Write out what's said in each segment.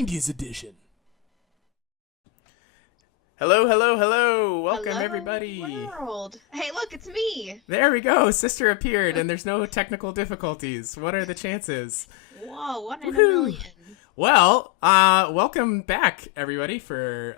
90s edition. Hello, hello, hello. Welcome, Hello, everybody. world. Hey, look, it's me. There we go. Sister appeared, and there's no technical difficulties. What are the chances? Whoa, one in a Woohoo! million. Well, welcome back, everybody, for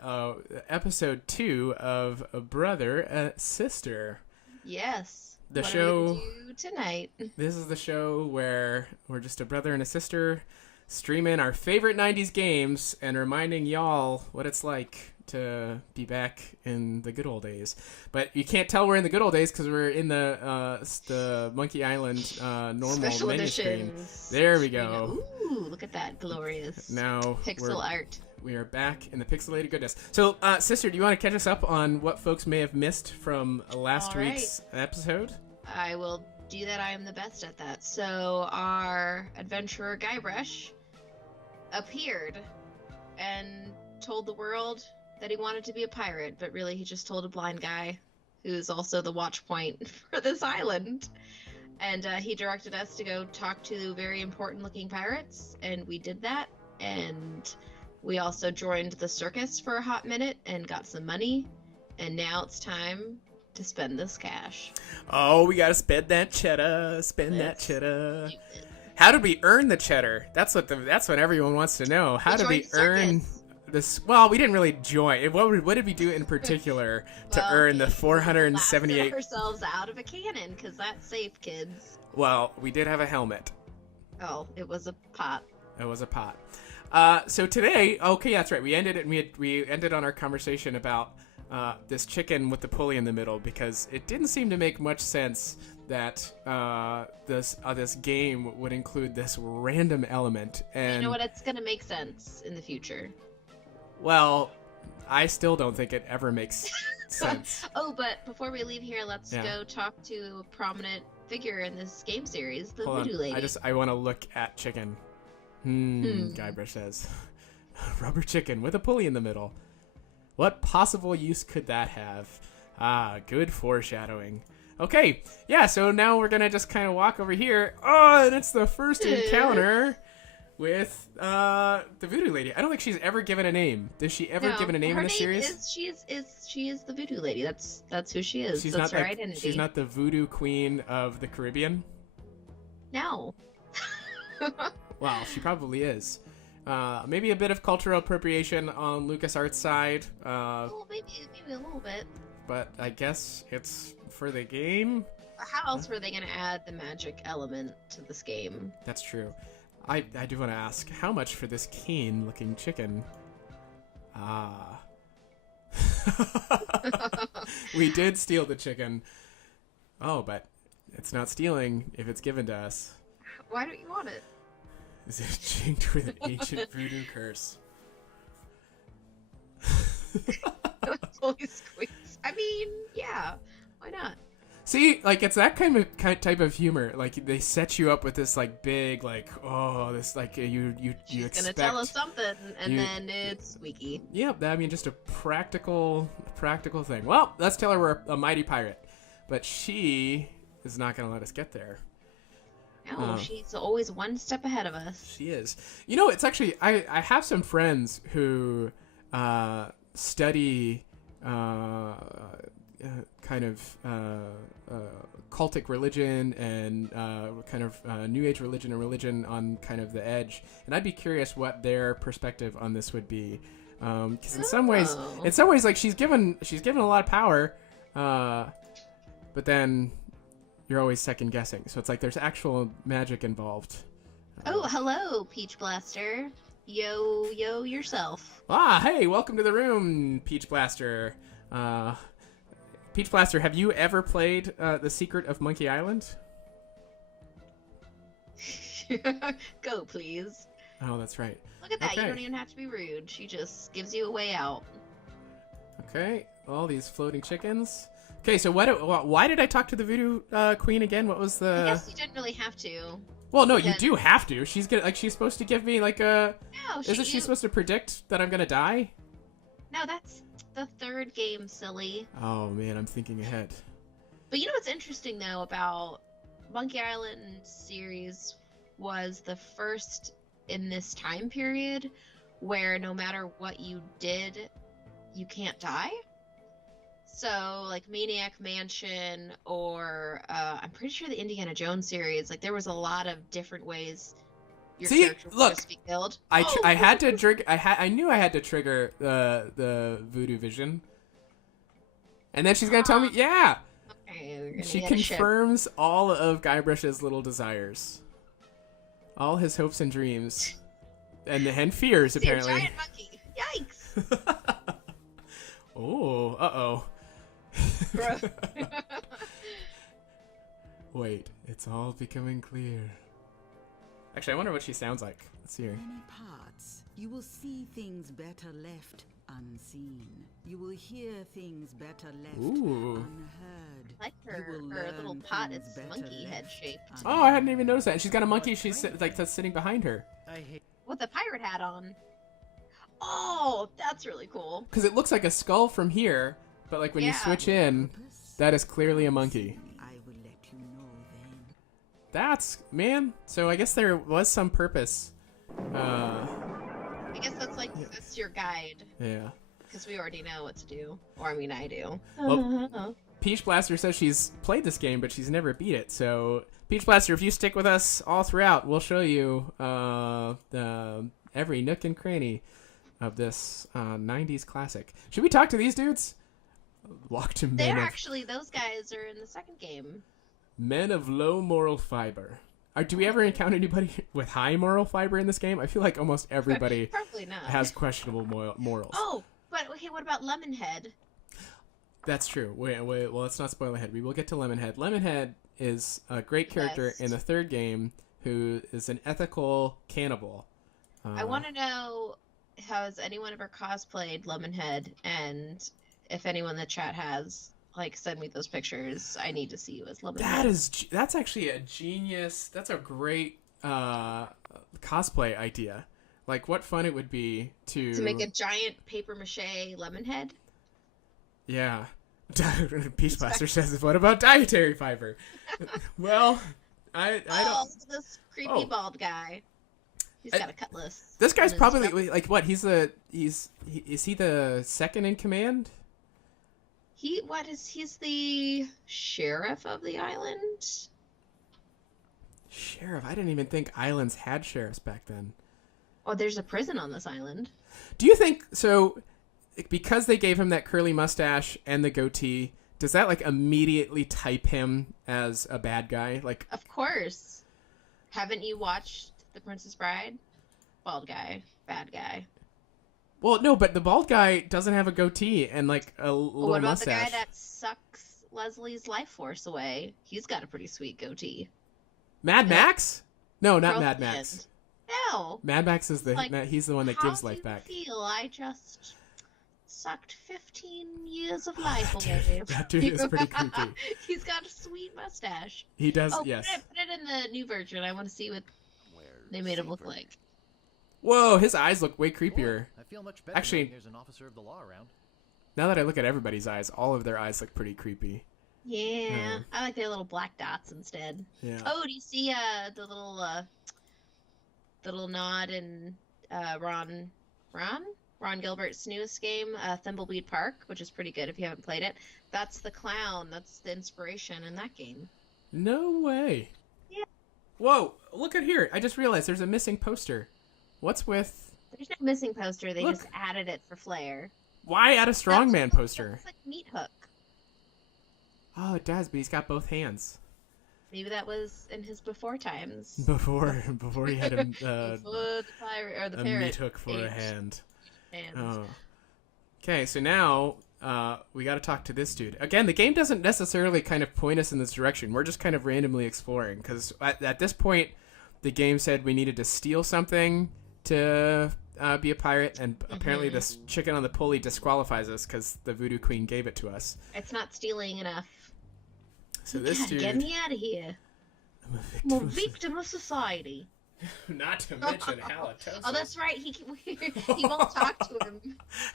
episode 2 of Brother, Sister. Yes. The What are we show. gonna do tonight? This is the show where we're just a brother and a sister streaming our favorite 90s games and reminding y'all what it's like to be back in the good old days. But you can't tell we're in the good old days because we're in the Monkey Island normal Special menu screen. editions. There we go. Ooh, look at that glorious Now pixel art. we are back in the pixelated goodness. So, sister, do you want to catch us up on what folks may have missed from last All right. week's episode? I will do that. I am the best at that. So our adventurer Guybrush appeared and told the world that he wanted to be a pirate, but really he just told a blind guy who's also the watch point for this island. And he directed us to go talk to very important looking pirates, and we did that. And we also joined the circus for a hot minute and got some money. And now it's time to spend this cash. Oh, we gotta spend that cheddar. Spend that Let's cheddar. do it. How did we earn the cheddar? That's what everyone wants to know. How did we joined the earn circus. this? Well, we didn't really join. What did we do in particular to Well, earn the blasted 478? ourselves out of a cannon, because that's safe, kids. Well, we did have a helmet. Oh, it was a pot. It was a pot. So today, okay, that's right. We ended it. We ended on our conversation about this chicken with the pulley in the middle because it didn't seem to make much sense that this game would include this random element. And You know what? It's gonna make sense in the future. well, I still don't think it ever makes sense. Oh, but before we leave here, let's Yeah. go talk to a prominent figure in this game series, the Hold Voodoo on. Lady. I want to look at chicken. Guybrush says. Rubber chicken with a pulley in the middle. What possible use could that have? Ah, good foreshadowing. Okay, yeah, so now we're gonna just kind of walk over here. Oh, and it's the first encounter with the Voodoo Lady. I don't think she's ever given a name. Does she ever No, given a name her in the series? She is the Voodoo Lady. That's who she is. She's That's not her like, identity. she's not the Voodoo Queen of the Caribbean. No. Wow, she probably is. Maybe a bit of cultural appropriation on LucasArts' side, Well, maybe a little bit. but I guess it's for the game. How else were they gonna add the magic element to this game? That's true. I do want to ask, how much for this keen-looking chicken? Ah. We did steal the chicken. Oh, but it's not stealing if it's given to us. Why don't you want it? Is it chinked with an ancient voodoo curse? Fully squeeze. I mean, yeah. Why not? See, like it's that kind of type of humor. Like they set you up with this like big, like this like you She's expect. gonna tell us something, and you- then it's squeaky. Yeah, I mean just a practical thing. Well, let's tell her we're a mighty pirate, but she is not gonna let us get there. No, she's always one step ahead of us. She is. You know, it's actually I have some friends who study kind of cultic religion and kind of New Age religion and religion on kind of the edge, and I'd be curious what their perspective on this would be. Because in some ways, like she's given a lot of power, but then you're always second guessing. So it's like there's actual magic involved. Oh, hello, Peach Blaster. Yo yourself. Ah, hey, welcome to the room, Peach Blaster. Peach Blaster, have you ever played The Secret of Monkey Island? Go, please. Oh, that's right. Look at that. Okay. You don't even have to be rude. She just gives you a way out. Okay, all these floating chickens. Okay, so why did I talk to the Voodoo Queen again? What was the? I guess you didn't really have to. Well, no, you because- do have to. She's supposed to give me like a. No, Isn't she supposed to predict that I'm gonna die? No, that's the third game, silly. Oh man, I'm thinking ahead. But you know what's interesting though about Monkey Island series was the first in this time period where no matter what you did, you can't die. So, like Maniac Mansion, or I'm pretty sure the Indiana Jones series, like there was a lot of different ways your character would just be killed. I had to trigger. I knew I had to trigger the voodoo vision, and then she's gonna tell me, yeah. Okay, she confirms all of Guybrush's little desires, all his hopes and dreams, and fears apparently. A giant monkey. Yikes! Oh, uh-oh. Wait, it's all becoming clear. Actually, I wonder what she sounds like. Let's hear. Many parts. You will see things better left unseen. You will hear things better left unheard. Like her little pot is monkey head shaped. Oh, I hadn't even noticed that. And she's got a monkey. She's that's sitting behind her. With a pirate hat on. Oh, that's really cool. Because it looks like a skull from here, but like when you switch in, that is clearly a monkey. I will let you know then. That's, man. So I guess there was some purpose. I guess that's your guide. Yeah. Because we already know what to do. Or I mean, I do. Well, Peach Blaster says she's played this game, but she's never beat it. So Peach Blaster, if you stick with us all throughout, we'll show you every nook and cranny of this 90s classic. Should we talk to these dudes? Walk to men. Those guys are in the second game. Men of low moral fiber. Do we ever encounter anybody with high moral fiber in this game? I feel like almost everybody Probably not. has questionable morals. Oh, but okay, what about Lemonhead? That's true. Wait, well, let's not spoil ahead. We will get to Lemonhead. Lemonhead is a great character in the third game who is an ethical cannibal. I want to know, has anyone ever cosplayed Lemonhead? And if anyone in the chat has, like, send me those pictures. I need to see you as Lemonhead. That's actually a genius. That's a great cosplay idea. Like, what fun it would be to make a giant paper mache Lemonhead. Yeah. Peach Blaster says, "What about dietary fiber?" Well, I don't. Oh, look at this creepy bald guy. He's got a cutlass. This guy's probably like what? Is he the second in command? He's the sheriff of the island? Sheriff? I didn't even think islands had sheriffs back then. Oh, there's a prison on this island. Do you think so? Because they gave him that curly mustache and the goatee, does that like immediately type him as a bad guy? Like, of course. Haven't you watched The Princess Bride? Bald guy, bad guy. Well, no, but the bald guy doesn't have a goatee and like a little what about mustache. The guy that sucks Leslie's life force away? He's got a pretty sweet goatee. Mad Max? No, not Mad Max. End. No. Mad Max is he's the one that gives life back. How do you feel? I just sucked 15 years of life away. That dude is pretty creepy. He's got a sweet mustache. He does, oh, yes. Put it in the new version. I want to see what they made him look like. Whoa, his eyes look way creepier. I feel much better Actually, there's an officer of the law around. Now that I look at everybody's eyes, all of their eyes look pretty creepy. Yeah, I like their little black dots instead. Yeah. Oh, do you see the little nod in Ron Gilbert's newest game, Thimbleweed Park, which is pretty good if you haven't played it. That's the clown. That's the inspiration in that game. No way. Yeah. Whoa, look at here. I just realized there's a missing poster. What's with... There's no missing poster. They just added it for flair. Why add a strongman poster? It's like Meat Hook. Oh, it does, but he's got both hands. Maybe that was in his before times. Before he had a the parrot meat hook for a hand. Oh. Okay, so now we got to talk to this dude. Again, the game doesn't necessarily kind of point us in this direction. We're just kind of randomly exploring because at this point, the game said we needed to steal something to be a pirate, and apparently this chicken on the pulley disqualifies us because the voodoo queen gave it to us. It's not stealing enough. So this dude... Get me out of here. I'm a victim of society. Not to mention halitosis. Oh, that's right. He won't talk to him.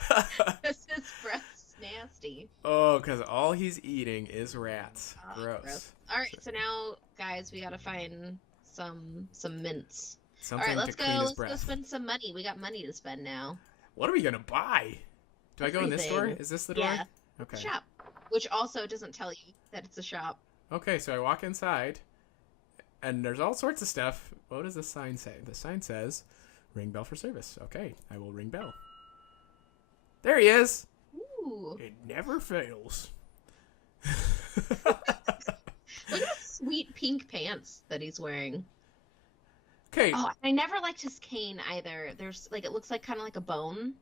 Because his breath's nasty. Oh, because all he's eating is rats. Gross. All right, so now, guys, we gotta find some mints. Something let's to clean his Let's go breath. spend some money. We got money to spend now. What are we gonna buy? Do I go in this door? Everything. Is this the door? Yeah. Okay. Shop. Which also doesn't tell you that it's a shop. Okay, so I walk inside, and there's all sorts of stuff. What does the sign say? The sign says, "Ring bell for service." Okay, I will ring bell. There he is. Ooh. It never fails. Look at the sweet pink pants that he's wearing. Okay, Oh, I never liked his cane either. There's like it looks like kind of like a bone.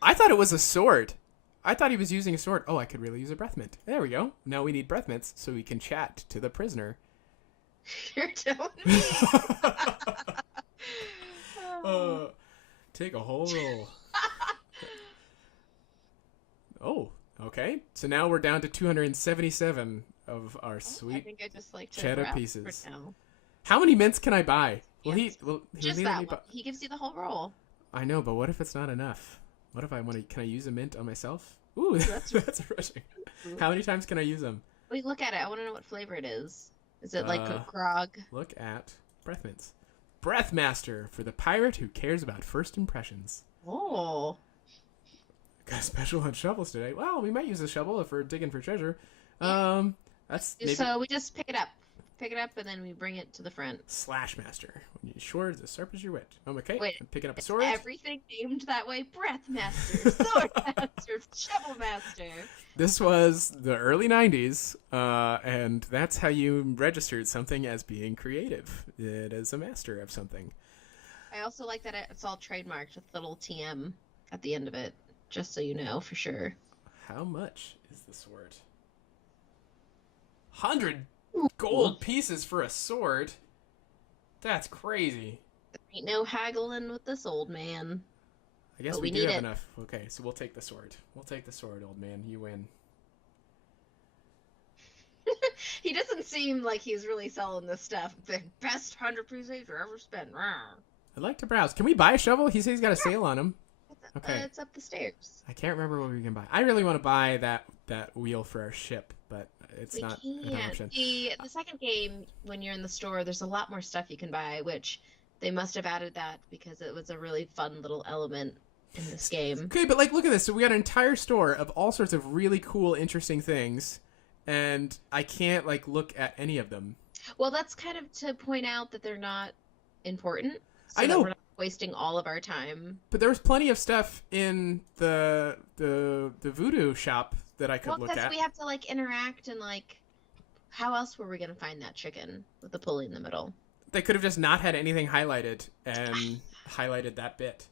I thought it was a sword. I thought he was using a sword. Oh, I could really use a breath mint. There we go. Now we need breath mints so we can chat to the prisoner. You're telling me. Take a whole roll. Oh, okay. So now we're down to 277 of our I sweet think I just like to cheddar wrap pieces. for now. How many mints can I buy? Will Yes. he Just let that me one. He gives you the whole roll. I know, but what if it's not enough? What if I want to? Can I use a mint on myself? Ooh, That's- that's refreshing. How many times can I use them? Wait, look at it. I want to know what flavor it is. Is it like a Uh, grog? Look at breath mints. Breath Master for the pirate who cares about first impressions. Oh. Got a special on shovels today. Well, we might use a shovel if we're digging for treasure. That's maybe So we just pick it up. Pick it up and then we bring it to the front. Slash Master. When you sword, as sharp as your wit. Okay, Wait, I'm picking up a Is sword. everything named that way? Breath Master, Sword Master, Shovel Master. This was the early 90s, and that's how you registered something as being creative. It is a master of something. I also like that it's all trademarked with little TM at the end of it, just so you know for sure. How much is the sword? 100 gold pieces for a sword? That's crazy. There ain't no haggling with this old man. I guess But we we do need have it. enough. Okay, so we'll take the sword. We'll take the sword, old man. You win. He doesn't seem like he's really selling this stuff. The best 100 pieces you ever spent. Rawr. I'd like to browse. Can we buy a shovel? He says he's got a sale on him. Okay. It's up the stairs. I can't remember what we can buy. I really want to buy that wheel for our ship, but it's We not an can't. option. The second game, when you're in the store, there's a lot more stuff you can buy, which they must have added that because it was a really fun little element in this game. Okay, but like, look at this. So we got an entire store of all sorts of really cool, interesting things, and I can't like look at any of them. Well, that's kind of to point out that they're not important. So I that know. we're not wasting all of our time. But there was plenty of stuff in the voodoo shop that I could Well, look because at. we have to like interact and like, how else were we gonna find that chicken with the pulley in the middle? They could have just not had anything highlighted and highlighted that bit.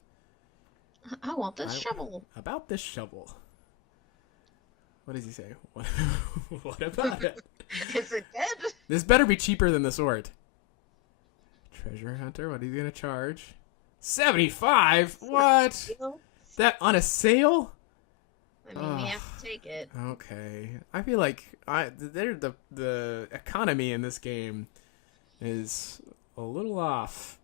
I want this I- shovel. About this shovel. What does he say? What about it? Is it good? This better be cheaper than the sword. Treasure hunter, what are you gonna charge? 75? What? That on a sale? I mean, we have to take it. Okay. I feel like the economy in this game is a little off.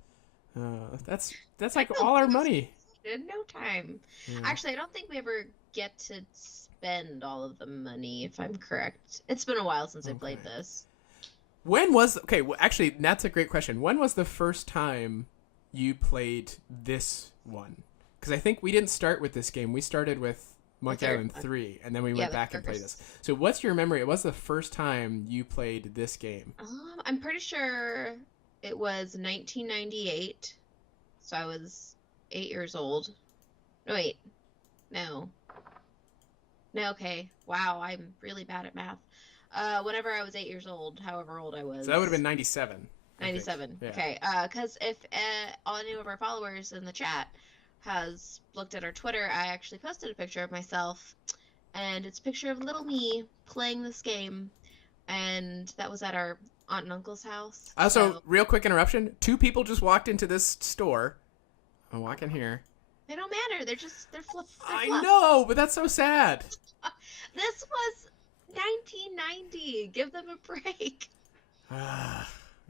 That's like all our money. In no time. Yeah. Actually, I don't think we ever get to spend all of the money, if I'm correct. It's been a while since I played Okay. this. When was well, actually that's a great question. When was the first time you played this one? Because I think we didn't start with this game. We started with Monkey third Island one. 3, and then we Yeah, went the back and played first. this. So what's your memory? It was the first time you played this game. I'm pretty sure it was 1998. So I was 8 years old. No, wait. No. No, okay. Wow, I'm really bad at math. Whenever I was 8 years old, however old I was. So that would have been 97. I think. 97. Yeah. Okay. Because if any of our followers in the chat has looked at our Twitter, I actually posted a picture of myself, and it's a picture of little me playing this game, and that was at our aunt and uncle's house. Also, So real quick interruption. 2 people just walked into this store. I'm walking here. they don't matter. They're fluff. I know, but that's so sad. This was 1990. Give them a break.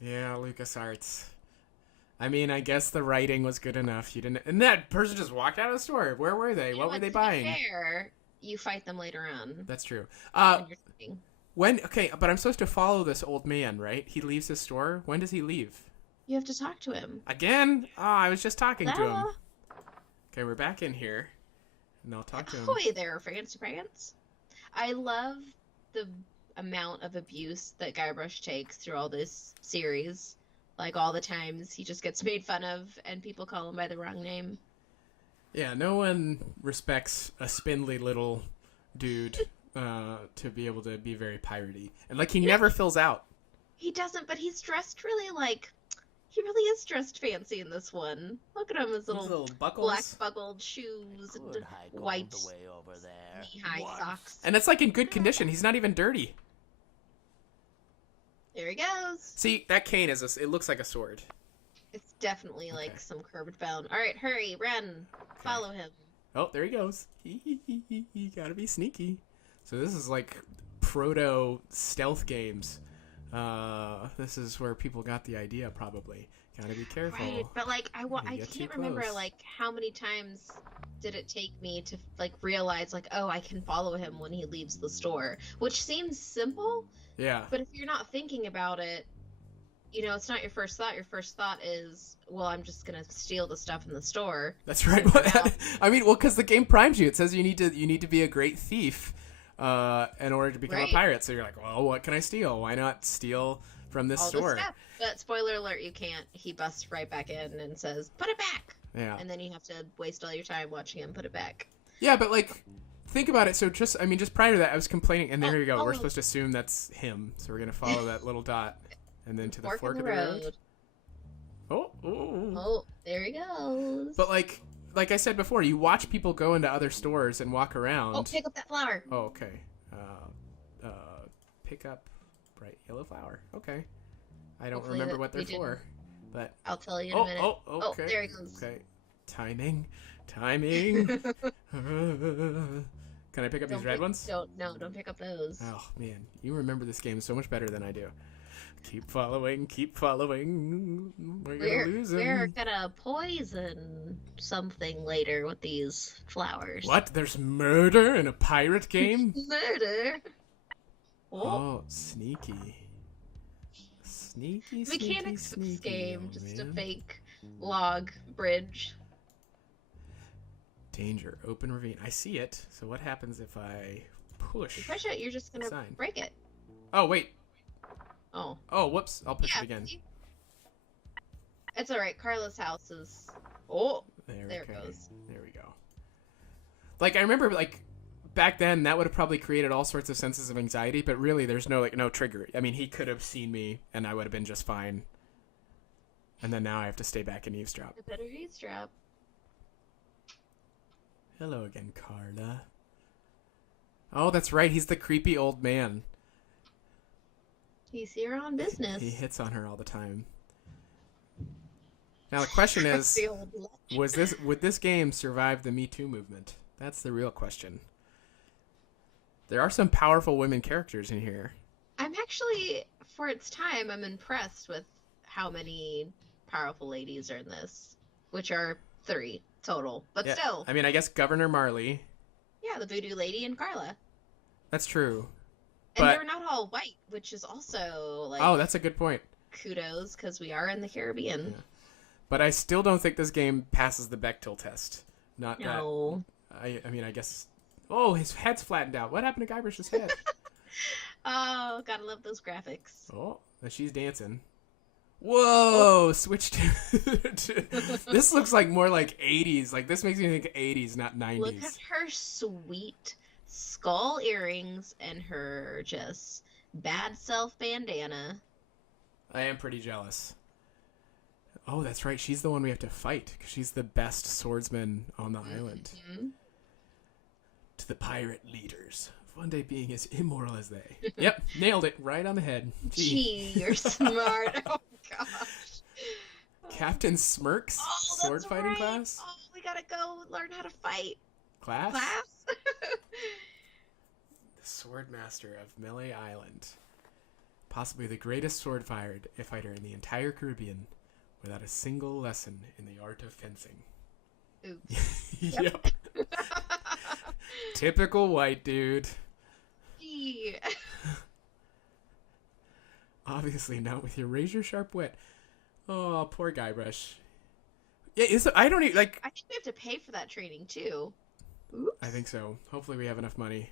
Yeah, LucasArts. I mean, I guess the writing was good enough. You didn't, and that person just walked out of the store. Where were they? What were they buying? To be fair, you fight them later on. That's true. when you're fighting. When? Okay, but I'm supposed to follow this old man, right? He leaves his store. When does he leave? You have to talk to him. Again? Oh, I was just talking to him. Bella. Okay, we're back in here. And I'll talk to him. Ahoy there, Fancy Pants. I love the amount of abuse that Guybrush takes through all this series. Like, all the times he just gets made fun of and people call him by the wrong name. Yeah, no one respects a spindly little dude to be able to be very piratey. And, like, he never fills out. He doesn't, but he's dressed really, like... He really is dressed fancy in this one. Look at him, his little buckles. black buckled shoes and white knee-high socks. And it's, like, in good condition. He's not even dirty. There he goes. See, that cane it looks like a sword. It's definitely like some curved bone. All right, hurry, run, follow him. Oh, there he goes. He gotta be sneaky. So this is like proto stealth games. This is where people got the idea, probably. Gotta be careful. Right, but like I can't remember close. like how many times did it take me to like realize like, oh, I can follow him when he leaves the store, which seems simple. Yeah. But if you're not thinking about it, you know, it's not your first thought. Your first thought is, well, I'm just gonna steal the stuff in the store. That's right. I mean, well, because the game primes you. It says you need to be a great thief in order to become a pirate. So you're like, well, what can I steal? Why not steal from this store? The stuff. But spoiler alert, you can't. He busts right back in and says, put it back. Yeah. And then you have to waste all your time watching him put it back. Yeah, but like, think about it. So just prior to that, I was complaining, and there you go. Oh. We're supposed to assume that's him. So we're gonna follow that little dot, and then to the fork of the road. Oh, there he goes. But like I said before, you watch people go into other stores and walk around. Oh, pick up that flower. Oh, okay. Pick up bright yellow flower. Okay. I don't remember what they're for, but I'll tell you in a minute. Oh, okay. Oh, there he goes. Okay. Timing. Can I pick up these red ones? Don't pick up those. Oh man, you remember this game so much better than I do. Keep following. We're gonna lose him. We're gonna poison something later with these flowers. What? There's murder in a pirate game? Murder. Oh, sneaky. Mechanics of this game, just man. a fake log bridge. Danger, open ravine. I see it. So what happens if I push? You push it, you're just gonna break it. Oh, wait. Oh. Oh, whoops. I'll push it again. See? It's alright. Carla's house is... Oh, there it okay. goes. There we go. Like, I remember, like, back then, that would have probably created all sorts of senses of anxiety, but really, there's no trigger. I mean, he could have seen me, and I would have been just fine. And then now I have to stay back and eavesdrop. I better eavesdrop. Hello again, Carla. Oh, that's right. He's the creepy old man. He's here on business. He hits on her all the time. Now the question is, would this game survive the Me Too movement? That's the real question. There are some powerful women characters in here. I'm actually, for its time, I'm impressed with how many powerful ladies are in this, which are 3 total. But still. I mean, I guess Governor Marley. Yeah, the voodoo lady and Carla. That's true. And they're not all white, which is also, like... Oh, that's a good point. Kudos, because we are in the Caribbean. Yeah. But I still don't think this game passes the Bechdel test. No. I mean, I guess... Oh, his head's flattened out. What happened to Guybrush's head? Oh, gotta love those graphics. Oh, she's dancing. Whoa! Switch to... This looks like more like 80s. Like, this makes me think 80s, not 90s. Look at her sweet skull earrings and her just bad self bandana. I am pretty jealous. Oh, that's right. She's the one we have to fight because she's the best swordsman on the island. To the pirate leaders, one day being as immoral as they. Yep, nailed it right on the head. Gee, you're smart. Oh gosh. Captain Smirk's sword fighting class. Oh, we gotta go learn how to fight. Class. The Swordmaster of Melee Island, possibly the greatest sword fighter in the entire Caribbean, without a single lesson in the art of fencing. Oops. Yep. Typical white dude. Gee. Obviously not with your razor sharp wit. Oh, poor Guybrush. Yeah, I don't even, like... I think we have to pay for that training, too. Oops. I think so. Hopefully we have enough money.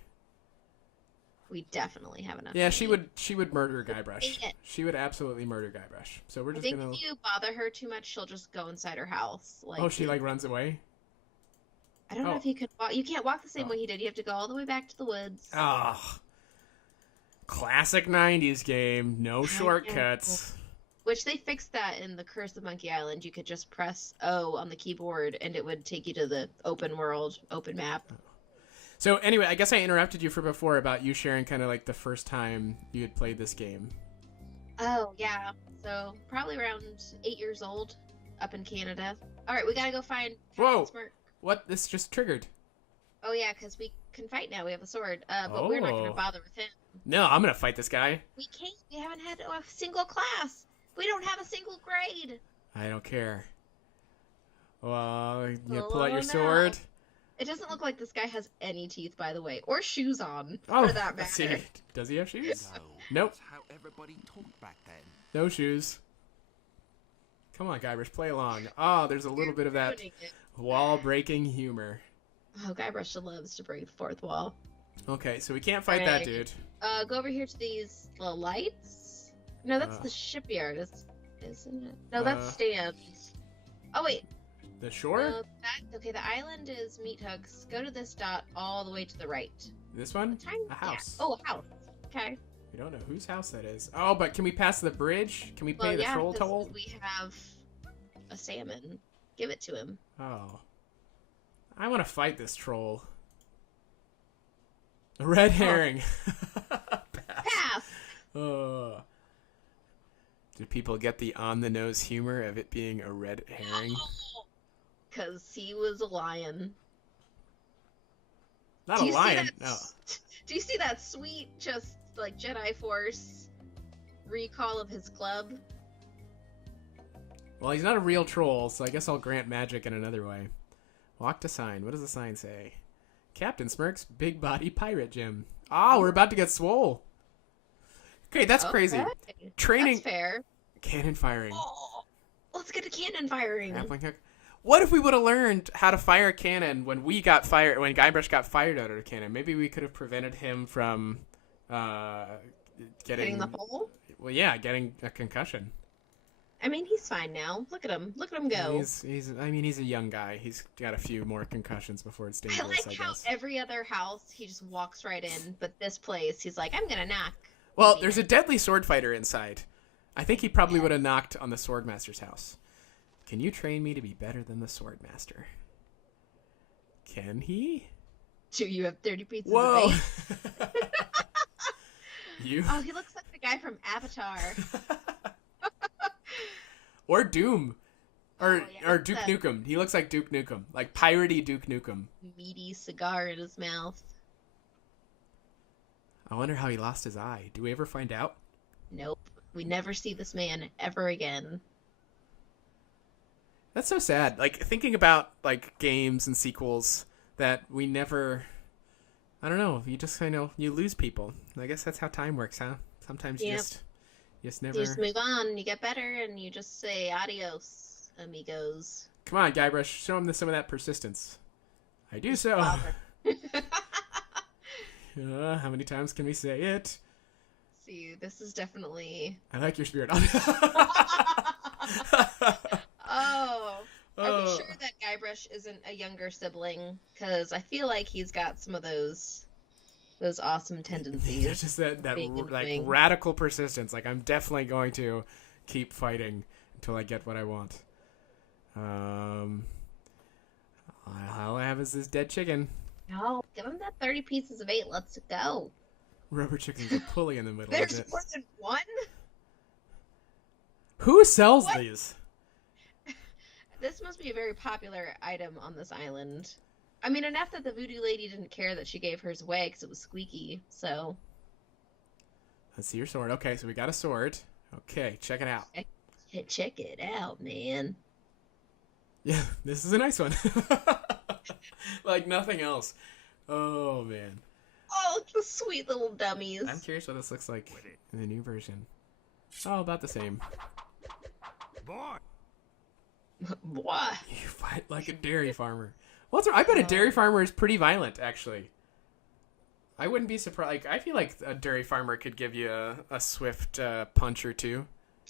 We definitely have enough Yeah, money. she would murder Guybrush. She would absolutely murder Guybrush. So we're I just think gonna... if you bother her too much, she'll just go inside her house. Like, Oh, she, like, runs away? I don't know Oh. if you could walk. You can't walk the same way he did. You have to go all the way back to the woods. Oh. Classic 90s game. No shortcuts. Which they fixed that in the Curse of Monkey Island. You could just press O on the keyboard and it would take you to the open world, open map. So anyway, I guess I interrupted you for before about you sharing kind of like the first time you had played this game. Oh, yeah. So probably around 8 years old up in Canada. All right, we got to go find Whoa. Captain Smirk. What? This just triggered. Oh, yeah, because we can fight now. We have a sword. But we're not going Oh. to bother with him. No, I'm going to fight this guy. We can't. We haven't had a single class. We don't have a single grade. I don't care. Well, you Oh, pull out your no. sword. It doesn't look like this guy has any teeth, by the way, or shoes on, Oh, for that let's see. matter. Does he have shoes? No. Nope. That's how everybody talked back then. No shoes. Come on, Guybrush, play along. Oh, there's a little bit of that Ruining it. wall-breaking humor. Oh, Guybrush loves to break the fourth wall. Okay, so we can't fight that Right. dude. Go over here to these little lights. No, that's Uh. the shipyard, isn't it? No, that's Uh. Stan's. Oh, wait. The shore? Okay, the island is meat hooks. Go to this dot all the way to the right. This one? Tiny- A house. Yeah. Oh, a house. Okay. We don't know whose house that is. Oh, but can we pass the bridge? Can we pay the troll 'cause toll? we have a salmon. Give it to him. Oh. I want to fight this troll. A red herring. Pass! Oh. Do people get the on-the-nose humor of it being a red herring? Because he was a lion. Not Do a you see lion. that- No. Do you see that sweet, just like Jedi Force recall of his club? Well, he's not a real troll, so I guess I'll grant magic in another way. Walk to sign. What does the sign say? Captain Smirk's Big Body Pirate Gym. Ah, we're about to get swole. Okay, that's crazy. Okay. Training. That's fair. Cannon firing. Oh, let's get a cannon firing. Grappling hook. What if we would have learned how to fire a cannon when we got fired, when Guybrush got fired out of a cannon? Maybe we could have prevented him from Hitting the hole? Well, yeah, getting a concussion. I mean, he's fine now. Look at him. Look at him go. He's a young guy. He's got a few more concussions before it's I dangerous, like I how guess. every other house, he just walks right in, but this place, he's like, I'm gonna knock. Well, there's a deadly sword fighter inside. I think he probably would have knocked on the Swordmaster's house. Can you train me to be better than the Swordmaster? Can he? Do you have 30 pieces Whoa! of bait? You? Oh, he looks like the guy from Avatar. Or Doom. Or yeah, or that's Duke a- Nukem. He looks like Duke Nukem. Like piratey Duke Nukem. Meaty cigar in his mouth. I wonder how he lost his eye. Do we ever find out? Nope. We never see this man ever again. That's so sad. Like, thinking about, like, games and sequels that we never... I don't know. You just, you lose people. I guess that's how time works, huh? Sometimes you Yep. just never... You just move on, you get better, and you just say adios, amigos. Come on, Guybrush. Show him some of that persistence. I do so. How many times can we say it? See, this is definitely... I like your spirit. Oh, are we Oh. sure that Guybrush isn't a younger sibling? Because I feel like he's got some of those awesome It's tendencies. just that Being like annoying. radical persistence. Like, I'm definitely going to keep fighting until I get what I want. All I have is this dead chicken. No, give him that 30 pieces of 8. Let's go. Rubber chicken's a pulley in the middle. There's Is it? more than one? Who sells What? these? This must be a very popular item on this island. I mean, enough that the voodoo lady didn't care that she gave hers away because it was squeaky, so... Let's see your sword. Okay, so we got a sword. Okay, check it out. Check it out, man. Yeah, this is a nice one. Like nothing else. Oh, man. Oh, the sweet little dummies. I'm curious what this looks like in the new version. Oh, about the same. boy. What? You fight like a dairy farmer. I bet a dairy farmer is pretty violent, actually. I wouldn't be surprised. Like, I feel like a dairy farmer could give you a swift punch or two.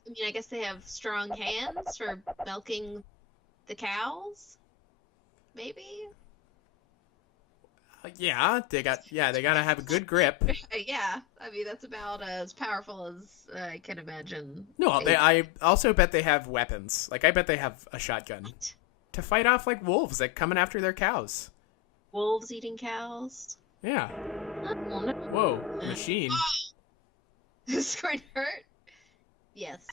I mean, I guess they have strong hands for milking the cows. Maybe. They gotta have a good grip. Yeah, I mean that's about as powerful as I can imagine. No, I also bet they have weapons. Like, I bet they have a shotgun to fight off like wolves that coming after their cows. Wolves eating cows. Yeah. Oh, no. Whoa, machine. Is this going to hurt? Yes.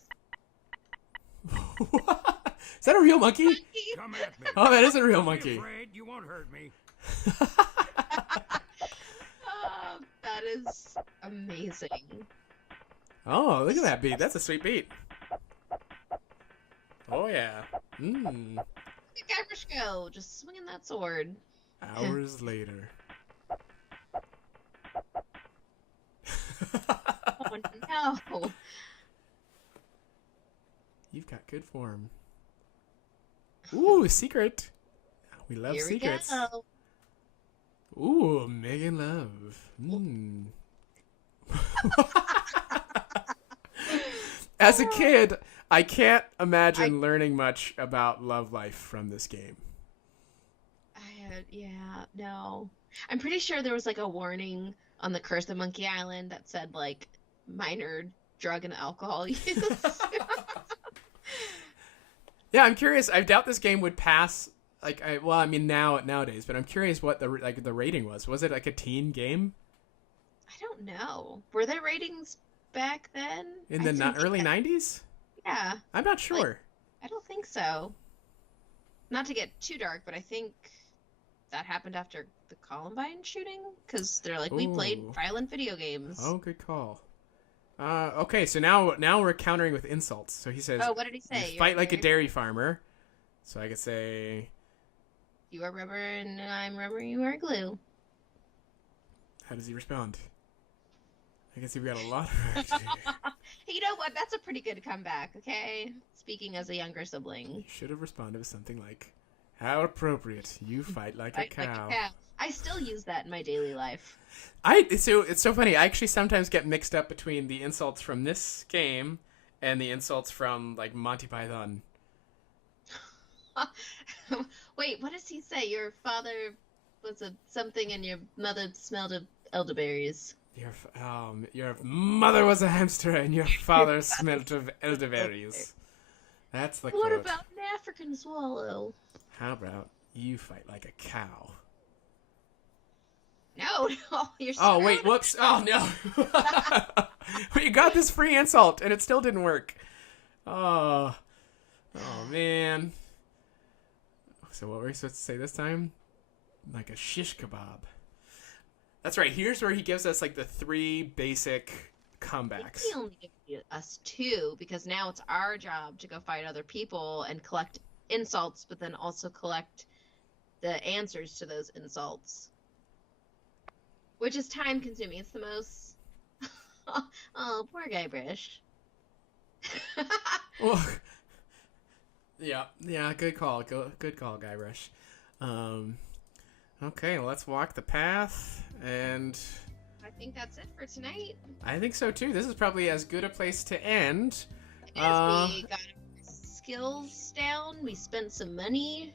Is that a real monkey? Come at me. Oh, that is a real Don't be monkey. afraid. You won't hurt me. That is amazing. Oh, look at that beat. That's a sweet beat. Oh, yeah. Mmm. Look at Guybrush go, just swinging that sword. Hours later. Oh no. You've got good form. Ooh, secret. We love Here secrets. we go. Ooh, Megan Love. Mm. As a kid, I can't imagine learning much about love life from this game. Yeah, no. I'm pretty sure there was like a warning on the Curse of Monkey Island that said like minor drug and alcohol use. Yeah, I'm curious. I doubt this game would pass. Nowadays, but I'm curious what the rating was. Was it like a teen game I don't know. Were there ratings back then? in the early '90s? Yeah, I'm not sure. I don't think so. Not to get too dark, but I think that happened after the Columbine shooting because they're like, we played Ooh. violent video games. Oh, good call. Okay, so now we're countering with insults. So he says, Oh, what did he say? "You fight like a dairy farmer." So I could say, You are rubber and I'm rubber. You are glue. how does he respond? I guess we've got a lot of work to do. Hey, you know what? That's a pretty good comeback. Okay, speaking as a younger sibling. You should have responded with something like, "How appropriate! You fight like a Like cow." a cow. I still use that in my daily life. So it's so funny. I actually sometimes get mixed up between the insults from this game and the insults from like Monty Python. Wait, what does he say? Your father was a something and your mother smelled of elderberries. Your mother was a hamster and your father smelt of elderberries. That's the What quote. about an African swallow? How about you fight like a cow? No, you're Oh screwed. wait, whoops! Oh no! We got this free insult and it still didn't work. Oh man. So what were we supposed to say this time? Like a shish kebab. That's right. Here's where he gives us like the 3 basic comebacks. He only gave us 2 because now it's our job to go fight other people and collect insults, but then also collect the answers to those insults, which is time consuming. It's the most. Oh, poor Guybrush. Well, yeah. Good call. Good call, Guybrush. Okay, let's walk the path, and I think that's it for tonight. I think so too. This is probably as good a place to end. As we got our skills down, we spent some money.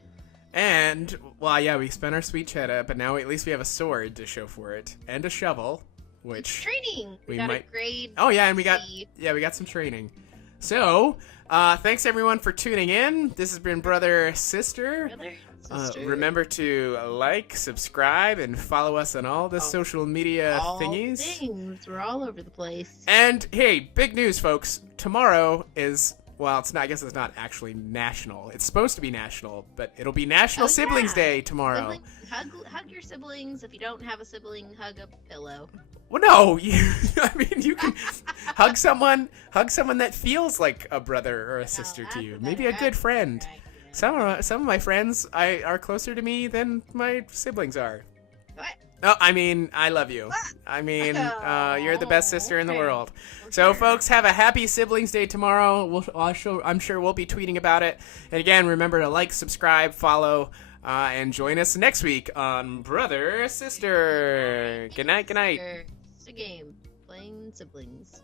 And, well, yeah, we spent our sweet cheddar, but now at least we have a sword to show for it, and a shovel, which... Training! we We got might- a grade. Oh, yeah, and we got C. some training. So, thanks everyone for tuning in. This has been Brother Sister. Brother and sister. Remember to like, subscribe, and follow us on all the social media All thingies. things. We're all over the place. And hey, big news, folks! Tomorrow is, well, it's not. I guess it's not actually national. It's supposed to be national, but it'll be National Oh, Siblings yeah. Day tomorrow. Sibling, hug your siblings. If you don't have a sibling, hug a pillow. Well, no, I mean, you can hug someone that feels like a brother or a sister to you. Maybe a good friend. Some of my friends are closer to me than my siblings are. What? Oh, I mean, I love you. I mean, you're the best sister in the world. So, folks, have a happy Siblings Day tomorrow. I'm sure we'll be tweeting about it. And again, remember to like, subscribe, follow, and join us next week on Brother Sister. Good night. Good night. It's a game. Playing siblings.